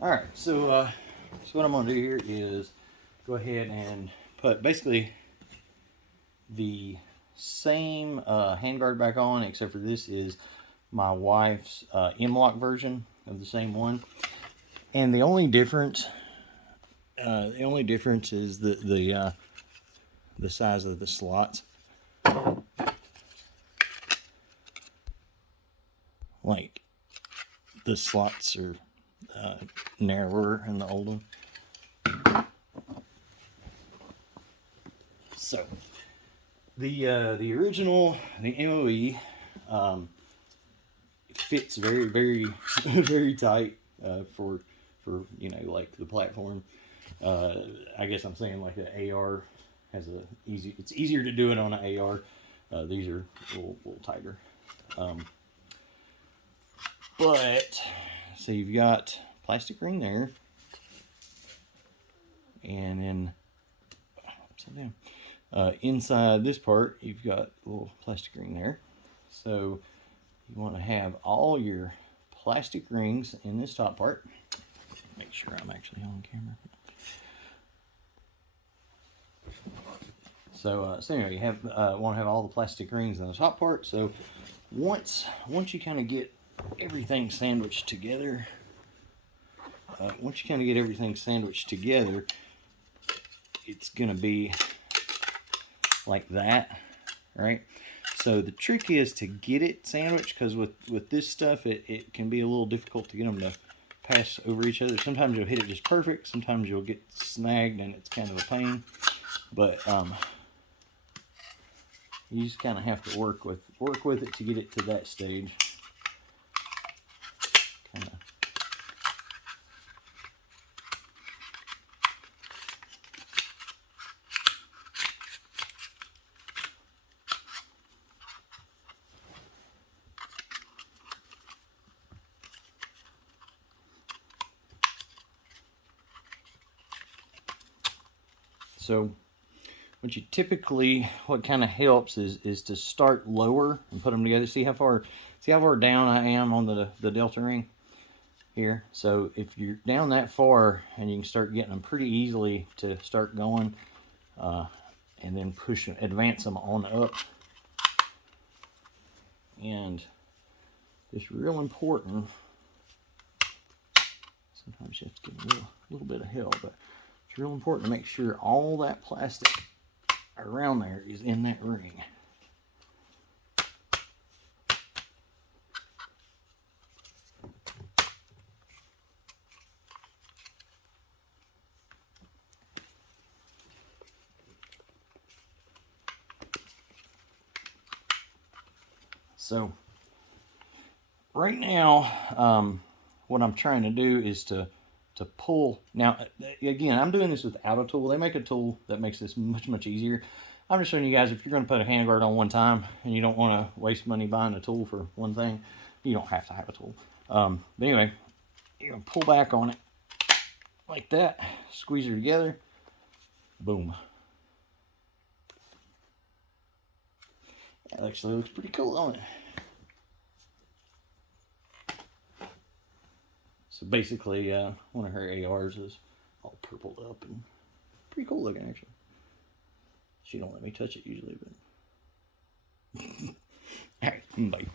All right, so what I'm gonna do here is go ahead and put basically the same handguard back on, except for this is my wife's M-lock version of the same one. And the only difference is the size of the slots. Like the slots are narrower in the old one. So the original, the MOE, fits very very tight for you know, like the platform. I guess I'm saying like the AR has it's easier to do it on an AR. These are a little tighter. But so you've got plastic ring there, and then upside down. Inside this part, you've got a little plastic ring there. So you want to have all your plastic rings in this top part. Make sure I'm actually on camera. So anyway, you have want to have all the plastic rings in the top part. So once you kind of get everything sandwiched together, it's gonna be like that, right? So the trick is to get it sandwiched, because with this stuff, it can be a little difficult to get them to pass over each other. Sometimes you'll hit it just perfect. Sometimes you'll get snagged and it's kind of a pain. But you just kind of have to work with it to get it to that stage. Kinda. So what kind of helps is to start lower and put them together. See how far down I am on the delta ring here. So if you're down that far, and you can start getting them pretty easily to start going, and then advance them on up. And it's real important. Sometimes you have to give a little bit of help, but it's real important to make sure all that plastic around there is in that ring. So right now, what I'm trying to do is to pull. Now, again, I'm doing this without a tool. They make a tool that makes this much easier. I'm just showing you guys, if you're going to put a handguard on one time and you don't want to waste money buying a tool for one thing, you don't have to have a tool. But anyway, you're going to pull back on it like that, squeeze it together, boom. That actually looks pretty cool, don't it? So basically, one of her ARs is all purpled up and pretty cool looking, actually. She don't let me touch it usually, but all right, bye.